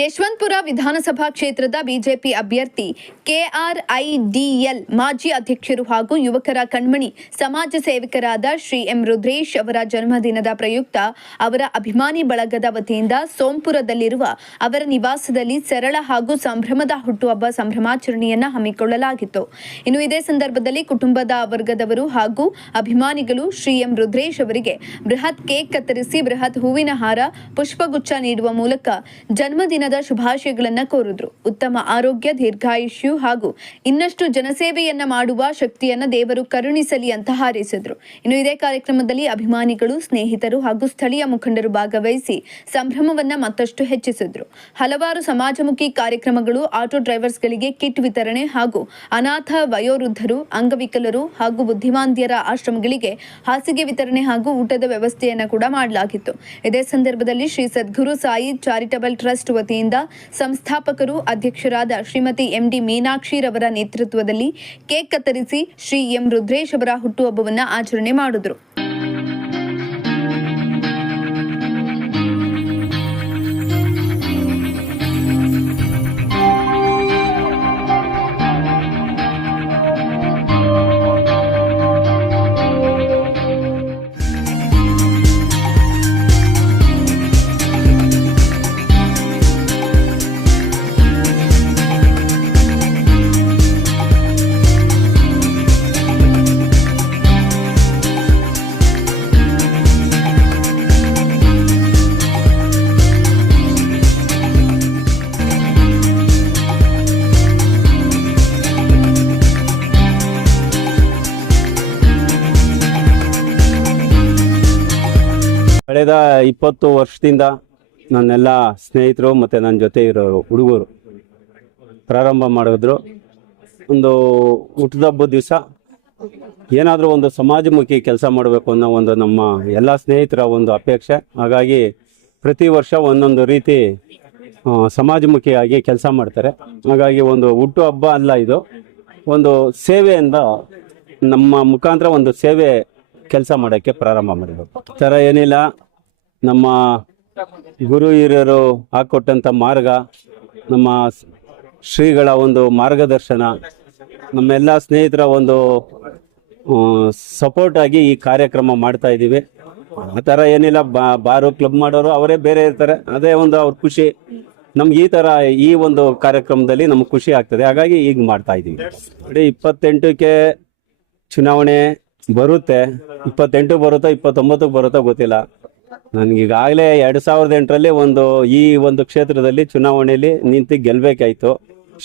ಯಶವಂತಪುರ ವಿಧಾನಸಭಾ ಕ್ಷೇತ್ರದ ಬಿಜೆಪಿ ಅಭ್ಯರ್ಥಿ ಕೆಆರ್ಐಡಿಎಲ್ ಮಾಜಿ ಅಧ್ಯಕ್ಷರು ಹಾಗೂ ಯುವಕರ ಕಣ್ಮಣಿ ಸಮಾಜ ಸೇವಕರಾದ ಶ್ರೀ ಎಂ ರುದ್ರೇಶ್ ಅವರ ಜನ್ಮದಿನದ ಪ್ರಯುಕ್ತ ಅವರ ಅಭಿಮಾನಿ ಬಳಗದ ವತಿಯಿಂದ ಸೋಂಪುರದಲ್ಲಿರುವ ಅವರ ನಿವಾಸದಲ್ಲಿ ಸರಳ ಹಾಗೂ ಸಂಭ್ರಮದ ಹುಟ್ಟುಹಬ್ಬ ಸಂಭ್ರಮಾಚರಣೆಯನ್ನು ಹಮ್ಮಿಕೊಳ್ಳಲಾಗಿತ್ತು. ಇನ್ನು ಇದೇ ಸಂದರ್ಭದಲ್ಲಿ ಕುಟುಂಬದ ವರ್ಗದವರು ಹಾಗೂ ಅಭಿಮಾನಿಗಳು ಶ್ರೀ ಎಂ ರುದ್ರೇಶ್ ಅವರಿಗೆ ಬೃಹತ್ ಕೇಕ್ ಕತ್ತರಿಸಿ ಬೃಹತ್ ಹೂವಿನ ಹಾರ, ಪುಷ್ಪಗುಚ್ಛ ನೀಡುವ ಮೂಲಕ ಜನ್ಮದಿನದ ಶುಭಾಶಯಗಳನ್ನು ಕೋರಿದ್ರು. ಉತ್ತಮ ಆರೋಗ್ಯ, ದೀರ್ಘಾಯುಷ್ಯ ಹಾಗೂ ಇನ್ನಷ್ಟು ಜನಸೇವೆಯನ್ನ ಮಾಡುವ ಶಕ್ತಿಯನ್ನ ದೇವರು ಕರುಣಿಸಲಿ ಅಂತ ಹಾರೈಸಿದ್ರು. ಇನ್ನು ಇದೇ ಕಾರ್ಯಕ್ರಮದಲ್ಲಿ ಅಭಿಮಾನಿಗಳು, ಸ್ನೇಹಿತರು ಹಾಗೂ ಸ್ಥಳೀಯ ಮುಖಂಡರು ಭಾಗವಹಿಸಿ ಸಂಭ್ರಮವನ್ನ ಮತ್ತಷ್ಟು ಹೆಚ್ಚಿಸಿದ್ರು. ಹಲವಾರು ಸಮಾಜಮುಖಿ ಕಾರ್ಯಕ್ರಮಗಳು, ಆಟೋ ಡ್ರೈವರ್ಸ್ಗಳಿಗೆ ಕಿಟ್ ವಿತರಣೆ ಹಾಗೂ ಅನಾಥ, ವಯೋವೃದ್ಧರು, ಅಂಗವಿಕಲರು ಹಾಗೂ ಬುದ್ಧಿಮಾಂದ್ಯರ ಆಶ್ರಮಗಳಿಗೆ ಹಾಸಿಗೆ ವಿತರಣೆ ಹಾಗೂ ಊಟದ ವ್ಯವಸ್ಥೆಯನ್ನು ಕೂಡ ಮಾಡಲಾಗಿತ್ತು. ಇದೇ ಸಂದರ್ಭದಲ್ಲಿ ಶ್ರೀ ಸದ್ಗುರು ಸಾಯಿ ಚಾರಿಟಬಲ್ ಟ್ರಸ್ಟ್ ವತಿಯಿಂದ ಸಂಸ್ಥಾಪಕರು, ಅಧ್ಯಕ್ಷರಾದ ಶ್ರೀಮತಿ ಎಂಡಿ ಮೀನಾಕ್ಷಿ ರವರ ನೇತೃತ್ವದಲ್ಲಿ ಕೇಕ್ ಕತ್ತರಿಸಿ ಶ್ರೀ ಎಂ ರುದ್ರೇಶ್ ಅವರ ಹುಟ್ಟುಹಬ್ಬವನ್ನು ಆಚರಣೆ ಮಾಡಿದ್ರು. ಕಳೆದ 20 ವರ್ಷದಿಂದ ನನ್ನೆಲ್ಲ ಸ್ನೇಹಿತರು ಮತ್ತು ನನ್ನ ಜೊತೆ ಇರೋರು ಹುಡುಗರು ಪ್ರಾರಂಭ ಮಾಡಿದ್ರು. ಒಂದು ಹುಟ್ಟಿದಬ್ಬದ ದಿವಸ ಏನಾದರೂ ಒಂದು ಸಮಾಜಮುಖಿ ಕೆಲಸ ಮಾಡಬೇಕು ಅನ್ನೋ ಒಂದು ನಮ್ಮ ಎಲ್ಲ ಸ್ನೇಹಿತರ ಒಂದು ಅಪೇಕ್ಷೆ. ಹಾಗಾಗಿ ಪ್ರತಿ ವರ್ಷ ಒಂದೊಂದು ರೀತಿ ಸಮಾಜಮುಖಿಯಾಗಿ ಕೆಲಸ ಮಾಡ್ತಾರೆ. ಹಾಗಾಗಿ ಒಂದು ಹುಟ್ಟು ಹಬ್ಬ ಅಲ್ಲ, ಇದು ಒಂದು ಸೇವೆಯಿಂದ ನಮ್ಮ ಮುಖಾಂತರ ಒಂದು ಸೇವೆ ಕೆಲಸ ಮಾಡೋಕ್ಕೆ ಪ್ರಾರಂಭ ಮಾಡಬೇಕು. ಥರ ಏನಿಲ್ಲ, ನಮ್ಮ ಗುರು ಹಿರಿಯರು ಹಾಕ್ಕೊಟ್ಟಂಥ ಮಾರ್ಗ, ನಮ್ಮ ಶ್ರೀಗಳ ಒಂದು ಮಾರ್ಗದರ್ಶನ, ನಮ್ಮೆಲ್ಲ ಸ್ನೇಹಿತರ ಒಂದು ಸಪೋರ್ಟ್ ಆಗಿ ಈ ಕಾರ್ಯಕ್ರಮ ಮಾಡ್ತಾ ಇದ್ದೀವಿ. ಆ ಥರ ಏನಿಲ್ಲ, ಬಾರು ಕ್ಲಬ್ ಮಾಡೋರು ಅವರೇ ಬೇರೆ ಇರ್ತಾರೆ, ಅದೇ ಒಂದು ಅವ್ರ ಖುಷಿ. ನಮ್ಗೆ ಈ ಥರ ಈ ಒಂದು ಕಾರ್ಯಕ್ರಮದಲ್ಲಿ ನಮ್ಗೆ ಖುಷಿ ಆಗ್ತದೆ, ಹಾಗಾಗಿ ಈಗ ಮಾಡ್ತಾ ಇದ್ದೀವಿ. ನೋಡಿ, 28ಕ್ಕೆ ಚುನಾವಣೆ ಬರುತ್ತೆ. 28 ಬರುತ್ತೋ 29ಕ್ಕೆ ಬರುತ್ತೋ ಗೊತ್ತಿಲ್ಲ. ನನಗೀಗಾಗಲೇ 2008ರಲ್ಲಿ ಈ ಒಂದು ಕ್ಷೇತ್ರದಲ್ಲಿ ಚುನಾವಣೆಯಲ್ಲಿ ನಿಂತು ಗೆಲ್ಲಬೇಕಾಯ್ತು,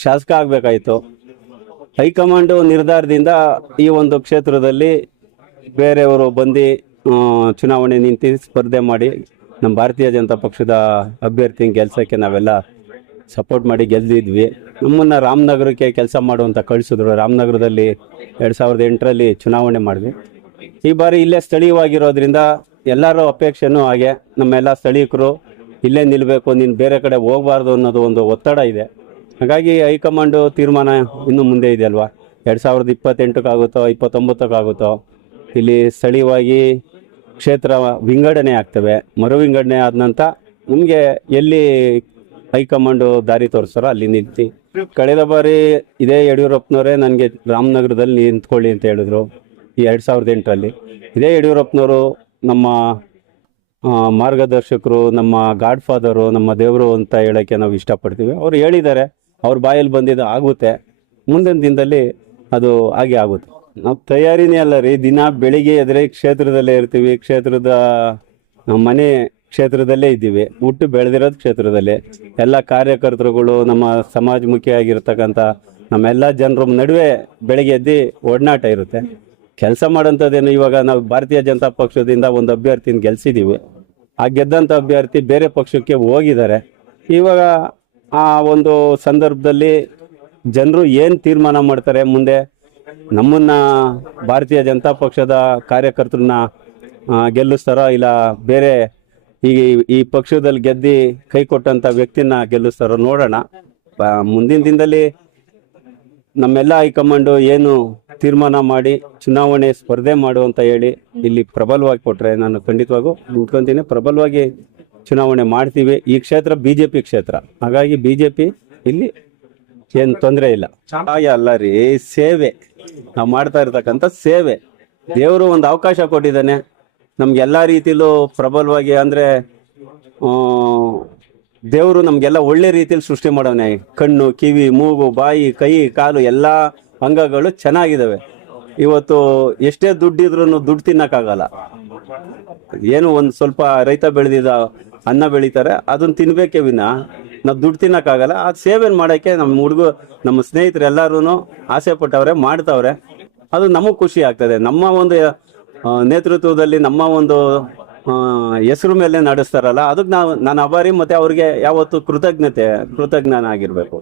ಶಾಸಕ ಆಗಬೇಕಾಯ್ತು. ಹೈಕಮಾಂಡ್ ನಿರ್ಧಾರದಿಂದ ಈ ಒಂದು ಕ್ಷೇತ್ರದಲ್ಲಿ ಬೇರೆಯವರು ಬಂದು ಚುನಾವಣೆ ನಿಂತು ಸ್ಪರ್ಧೆ ಮಾಡಿ ನಮ್ಮ ಭಾರತೀಯ ಜನತಾ ಪಕ್ಷದ ಅಭ್ಯರ್ಥಿ ಗೆಲ್ಸೋಕ್ಕೆ ನಾವೆಲ್ಲ ಸಪೋರ್ಟ್ ಮಾಡಿ ಗೆದ್ದಿದ್ವಿ. ನಮ್ಮನ್ನು ರಾಮನಗರಕ್ಕೆ ಕೆಲಸ ಮಾಡುವಂತ ಕಳಿಸಿದ್ರು. ರಾಮನಗರದಲ್ಲಿ 2008ರಲ್ಲಿ ಚುನಾವಣೆ ಮಾಡಿದ್ವಿ. ಈ ಬಾರಿ ಇಲ್ಲೇ ಸ್ಥಳೀಯವಾಗಿರೋದ್ರಿಂದ ಎಲ್ಲರೂ ಅಪೇಕ್ಷೆನೂ ಹಾಗೆ, ನಮ್ಮೆಲ್ಲ ಸ್ಥಳೀಕರು ಇಲ್ಲೇ ನಿಲ್ಲಬೇಕು, ನೀನು ಬೇರೆ ಕಡೆ ಹೋಗಬಾರ್ದು ಅನ್ನೋದು ಒಂದು ಒತ್ತಡ ಇದೆ. ಹಾಗಾಗಿ ಹೈಕಮಾಂಡು ತೀರ್ಮಾನ ಇನ್ನು ಮುಂದೆ ಇದೆ ಅಲ್ವಾ, 2028ಕ್ಕಾಗುತ್ತೋ 29ಕ್ಕಾಗುತ್ತೋ ಇಲ್ಲಿ ಸ್ಥಳೀಯವಾಗಿ ಕ್ಷೇತ್ರ ವಿಂಗಡಣೆ ಆಗ್ತವೆ. ಮರು ವಿಂಗಡಣೆ ಆದ ನಂತರ ನಮಗೆ ಎಲ್ಲಿ ಹೈಕಮಾಂಡು ದಾರಿ ತೋರಿಸ್ತಾರೋ ಅಲ್ಲಿ ನಿಂತು. ಕಳೆದ ಬಾರಿ ಇದೇ ಯಡಿಯೂರಪ್ಪನವರೇ ನನಗೆ ರಾಮನಗರದಲ್ಲಿ ನಿಂತ್ಕೊಳ್ಳಿ ಅಂತ ಹೇಳಿದ್ರು ಈ 2008ರಲ್ಲಿ. ಇದೇ ಯಡಿಯೂರಪ್ಪನವರು ನಮ್ಮ ಮಾರ್ಗದರ್ಶಕರು, ನಮ್ಮ ಗಾಡ್ ಫಾದರು, ನಮ್ಮ ದೇವರು ಅಂತ ಹೇಳೋಕ್ಕೆ ನಾವು ಇಷ್ಟಪಡ್ತೀವಿ. ಅವರು ಹೇಳಿದ್ದಾರೆ, ಅವ್ರ ಬಾಯಲ್ಲಿ ಬಂದಿದ್ದು ಆಗುತ್ತೆ, ಮುಂದಿನ ದಿನದಲ್ಲಿ ಅದು ಹಾಗೆ ಆಗುತ್ತೆ. ನಾವು ತಯಾರಿನೇ ಅಲ್ಲ ರೀ, ದಿನ ಬೆಳಿಗ್ಗೆ ಎದ್ರೆ ಕ್ಷೇತ್ರದಲ್ಲೇ ಇರ್ತೀವಿ. ಕ್ಷೇತ್ರದ ಮನೆ ಕ್ಷೇತ್ರದಲ್ಲೇ ಇದ್ದೀವಿ, ಹುಟ್ಟು ಬೆಳೆದಿರೋದು ಕ್ಷೇತ್ರದಲ್ಲೇ. ಎಲ್ಲ ಕಾರ್ಯಕರ್ತರುಗಳು, ನಮ್ಮ ಸಮಾಜಮುಖಿಯಾಗಿರ್ತಕ್ಕಂಥ ನಮ್ಮೆಲ್ಲ ಜನರ ನಡುವೆ ಬೆಳಗ್ಗೆ ಎದ್ದು ಒಡನಾಟ ಇರುತ್ತೆ. ಕೆಲಸ ಮಾಡೋಂಥದ್ದೇನು, ಇವಾಗ ನಾವು ಭಾರತೀಯ ಜನತಾ ಪಕ್ಷದಿಂದ ಒಂದು ಅಭ್ಯರ್ಥಿನ ಗೆಲ್ಸಿದ್ದೀವಿ. ಆ ಗೆದ್ದಂಥ ಅಭ್ಯರ್ಥಿ ಬೇರೆ ಪಕ್ಷಕ್ಕೆ ಹೋಗಿದ್ದಾರೆ. ಇವಾಗ ಆ ಒಂದು ಸಂದರ್ಭದಲ್ಲಿ ಜನರು ಏನು ತೀರ್ಮಾನ ಮಾಡ್ತಾರೆ, ಮುಂದೆ ನಮ್ಮನ್ನು ಭಾರತೀಯ ಜನತಾ ಪಕ್ಷದ ಕಾರ್ಯಕರ್ತರನ್ನ ಗೆಲ್ಲಿಸ್ತಾರೋ ಇಲ್ಲ ಬೇರೆ ಈ ಪಕ್ಷದಲ್ಲಿ ಗೆದ್ದು ಕೈ ಕೊಟ್ಟಂಥ ವ್ಯಕ್ತಿನ ಗೆಲ್ಲಿಸ್ತಾರೋ ನೋಡೋಣ. ಮುಂದಿನ ದಿನದಲ್ಲಿ ನಮ್ಮೆಲ್ಲ ಹೈಕಮಾಂಡು ಏನು ತೀರ್ಮಾನ ಮಾಡಿ ಚುನಾವಣೆ ಸ್ಪರ್ಧೆ ಮಾಡು ಅಂತ ಹೇಳಿ ಇಲ್ಲಿ ಪ್ರಬಲವಾಗಿ ಕೊಟ್ಟರೆ ನಾನು ಖಂಡಿತವಾಗೂ ನಿಂತ್ಕೊಂತೀನಿ. ಪ್ರಬಲವಾಗಿ ಚುನಾವಣೆ ಮಾಡ್ತೀವಿ. ಈ ಕ್ಷೇತ್ರ BJP ಕ್ಷೇತ್ರ, ಹಾಗಾಗಿ BJP ಇಲ್ಲಿ ಏನು ತೊಂದರೆ ಇಲ್ಲ. ಹಾಗೆ ಅಲ್ಲ ರೀ, ಸೇವೆ ನಾವು ಮಾಡ್ತಾ ಇರ್ತಕ್ಕಂಥ ಸೇವೆ. ದೇವರು ಒಂದು ಅವಕಾಶ ಕೊಟ್ಟಿದ್ದಾನೆ ನಮ್ಗೆಲ್ಲ ರೀತಿಲೂ ಪ್ರಬಲವಾಗಿ. ಅಂದರೆ ದೇವರು ನಮಗೆಲ್ಲ ಒಳ್ಳೆ ರೀತಿಯಲ್ಲಿ ಸೃಷ್ಟಿ ಮಾಡೋನೆ. ಕಣ್ಣು, ಕಿವಿ, ಮೂಗು, ಬಾಯಿ, ಕೈ, ಕಾಲು ಎಲ್ಲ ಅಂಗಗಳು ಚೆನ್ನಾಗಿದ್ದಾವೆ. ಇವತ್ತು ಎಷ್ಟೇ ದುಡ್ಡಿದ್ರೂ ದುಡ್ಡು ತಿನ್ನಕ್ಕಾಗಲ್ಲ. ಏನು ಒಂದು ಸ್ವಲ್ಪ ರೈತ ಬೆಳೆದಿದ್ದ ಅನ್ನ ಬೆಳೀತಾರೆ, ಅದನ್ನ ತಿನ್ಬೇಕೇ ವಿನ ನಾವು ದುಡ್ಡು ತಿನ್ನಕ್ಕಾಗಲ್ಲ. ಅದು ಸೇವೆನ ಮಾಡೋಕ್ಕೆ ನಮ್ಮ ಸ್ನೇಹಿತರು ಎಲ್ಲರೂ ಆಸೆ ಪಟ್ಟವ್ರೆ, ಮಾಡ್ತಾವ್ರೆ. ಅದು ನಮಗೆ ಖುಷಿ ಆಗ್ತದೆ. ನಮ್ಮ ಒಂದು ನೇತೃತ್ವದಲ್ಲಿ ನಮ್ಮ ಒಂದು ಹೆಸರು ಮೇಲೆ ನಡೆಸ್ತಾರಲ್ಲ, ಅದಕ್ಕೆ ನಾನು ಆಭಾರಿ. ಮತ್ತು ಅವ್ರಿಗೆ ಯಾವತ್ತು ಕೃತಜ್ಞನಾಗಿರ್ಬೇಕು.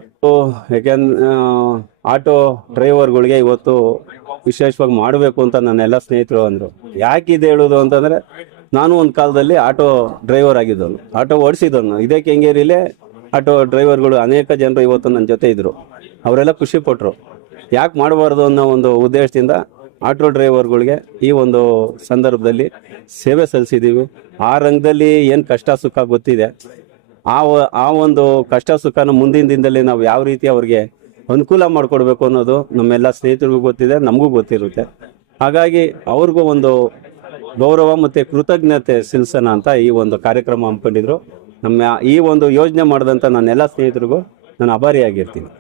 ಯಾಕೆಂದ್ರೆ ಆಟೋ ಡ್ರೈವರ್ಗಳಿಗೆ ಇವತ್ತು ವಿಶೇಷವಾಗಿ ಮಾಡಬೇಕು ಅಂತ ನನ್ನೆಲ್ಲ ಸ್ನೇಹಿತರು ಅಂದರು. ಯಾಕೆ ಇದು ಹೇಳೋದು ಅಂತಂದರೆ, ನಾನು ಒಂದು ಕಾಲದಲ್ಲಿ ಆಟೋ ಡ್ರೈವರ್ ಆಗಿದ್ದವನು, ಆಟೋ ಓಡಿಸಿದ್ದವನು. ಇದೇ ಕೆಂಗೇರಿಲೇ ಆಟೋ ಡ್ರೈವರ್ಗಳು ಅನೇಕ ಜನರು ಇವತ್ತು ನನ್ನ ಜೊತೆ ಇದ್ದರು. ಅವರೆಲ್ಲ ಖುಷಿ ಪಟ್ಟರು. ಯಾಕೆ ಮಾಡಬಾರ್ದು ಅನ್ನೋ ಒಂದು ಉದ್ದೇಶದಿಂದ ಆಟೋ ಡ್ರೈವರ್ಗಳಿಗೆ ಈ ಒಂದು ಸಂದರ್ಭದಲ್ಲಿ ಸೇವೆ ಸಲ್ಲಿಸಿದ್ದೀವಿ. ಆ ರಂಗದಲ್ಲಿ ಏನು ಕಷ್ಟ ಸುಖ ಗೊತ್ತಿದೆ. ಆ ಒಂದು ಕಷ್ಟ ಸುಖನ ಮುಂದಿನ ದಿನದಲ್ಲಿ ನಾವು ಯಾವ ರೀತಿ ಅವ್ರಿಗೆ ಅನುಕೂಲ ಮಾಡಿಕೊಡ್ಬೇಕು ಅನ್ನೋದು ನಮ್ಮೆಲ್ಲ ಸ್ನೇಹಿತರಿಗೂ ಗೊತ್ತಿದೆ, ನಮಗೂ ಗೊತ್ತಿರುತ್ತೆ. ಹಾಗಾಗಿ ಅವ್ರಿಗೂ ಒಂದು ಗೌರವ ಮತ್ತು ಕೃತಜ್ಞತೆ ಸಲ್ಲಿಸೋಣ ಅಂತ ಈ ಒಂದು ಕಾರ್ಯಕ್ರಮ ಹಮ್ಮಿಕೊಂಡಿದ್ರು. ನಮ್ಮ ಈ ಒಂದು ಯೋಜನೆ ಮಾಡಿದಂಥ ನನ್ನೆಲ್ಲ ಸ್ನೇಹಿತರಿಗೂ ನಾನು ಆಭಾರಿಯಾಗಿರ್ತೀನಿ.